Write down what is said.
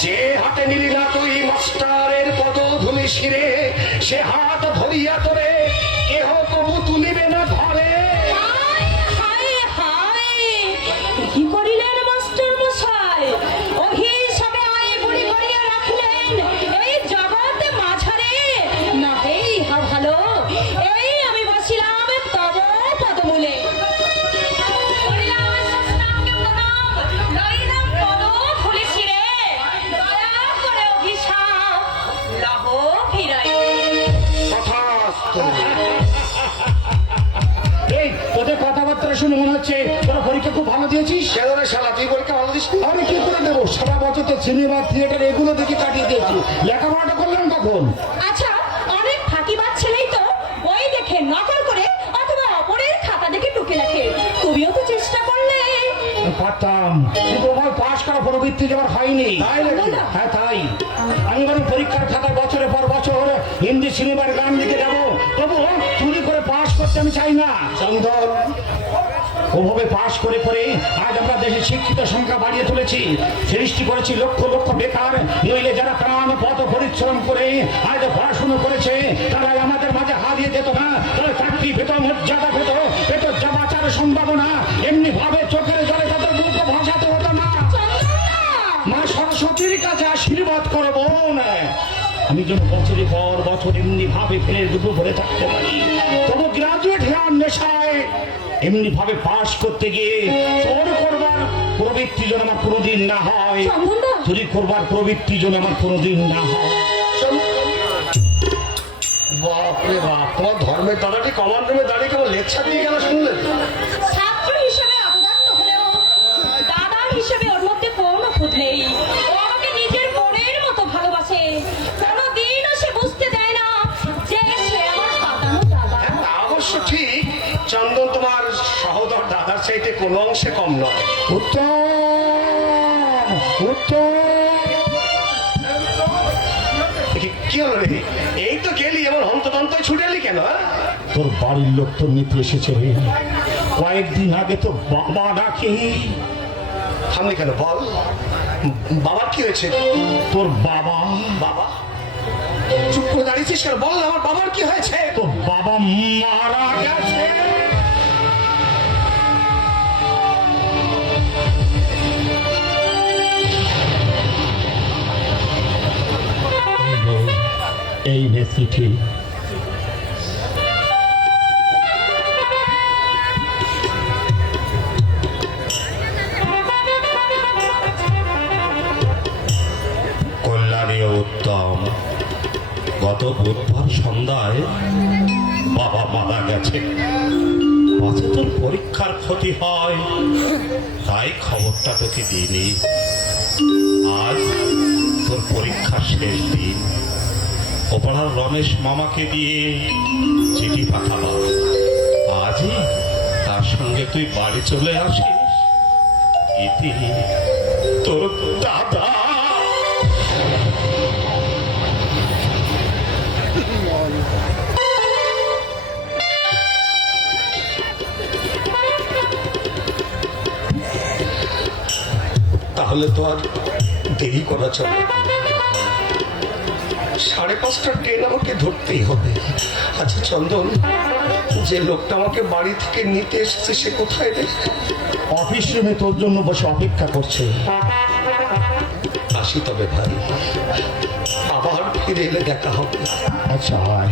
যে হাতে নিলি না তুই মাস্টারের পদধূলি শিরে সে হাত ভরিয়া তোরে শুনে মনে হচ্ছে তোরা পরীক্ষা খুব ভালো দিয়েছিস? কেন শালা তুই পরীক্ষা ভালো দিস আমি কি করে দেবো? সারা বছর তো সিনেমা থিয়েটার এগুলো দেখে কাটিয়ে দিয়েছি। লেখাপড়াটা করলাম কখন? আচ্ছা অনেক ফাঁকিবাজ ছেলেই তো বই দেখে নকল করে অথবা অপরের খাতা দেখে টুকে রাখে। তুমিও তো চেষ্টা করলে। পারতাম কিন্তু আমার পাশ করা প্রবৃত্তি যাওয়ার হয়নি। তাই নাকি? হ্যাঁ তাই। আমি বরং পরীক্ষার খাতা হিন্দি সিনেমার গান লিখে যাব। তবু চুরি করে পাশ করতে আমি চাই না। চন্দন ওভাবে পাশ করে করে আজ আমরা দেশে শিক্ষিত সংখ্যা বাড়িয়ে তুলেছি। সৃষ্টি করেছি লক্ষ লক্ষ বেকার। নইলে যারা প্রাণ পথ পরিশ্রম করে আজ পড়াশুনো করেছে তারাই আমাদের মাঝে হারিয়ে যেত না। তারা চাকরি পেত মর্যাদা পেত পেত যাবাচার সম্ভাবনা। এমনি ভাবে চোখের জলে তাদের মুখ ভাসাতে হতো না। মা সরস্বতীর কাছে আশীর্বাদ করব। না আমি যেন বছরের পর বছর এমনি ভাবে ফেলে দুটো ভরে থাকতে পারি। তবু গ্রাজুয়েট হওয়ার নেশায় এমনি ভাবে পাশ করতে গিয়ে চোর করবার প্রবৃত্তি যেন আমার কোনোদিন না হয়। চুরি করবার প্রবৃত্তি যেন আমার কোনোদিন না হয়। বাপরে বাপ তোমার ধর্মের দাদাটি কমান্ড রুমে দাঁড়িয়ে কেমন লেকচার দিয়ে সহোদর দাদার চাইতে কোনো অংশে কম নয়। উত্তম উত্তম। কি- হলো রে এই তো গেলি এমন হন্তদন্ত ছুটে এলি কেন হ্যাঁ? তোর বাড়ির লোক তো নিতে এসেছে রে। কয়েকদিন আগে তো বাবা ডাকে। থামলি কেন বল। বাবার কি হয়েছে? তোর বাবা। বাবা? চুপ করে দাঁড়িয়েছিস কেন? বল আমার বাবার কি হয়েছে? তোর বাবা মারা গেছে। এই নে চিঠি কল্যাণী উত্তম, গত বুধবার সন্ধ্যায় বাবা মারা গেছে। পাছে তোর পরীক্ষার ক্ষতি হয়, তাই খবরটা তোকে দিইনি। আজ তোর পরীক্ষার শেষ দিন। ওপাড়ার রমেশ মামাকে দিয়ে চিঠি পাঠাবা। আজই তার সঙ্গে তুই বাড়ি চলে আসিস। ইতি তোর দাদা। তাহলে তো আর দেরি করা চলে। সাড়ে পাঁচটার ট্রেন আমাকে ধরতেই হবে। আচ্ছা চন্দন যে লোকটা আমাকে বাড়ি থেকে নিতে এসেছে সে কোথায় রে? অফিস রুমে তোর জন্য বসে অপেক্ষা করছে। আসি তবে ভাই। আবার ফিরে এলে দেখা হবে। আচ্ছা হয়।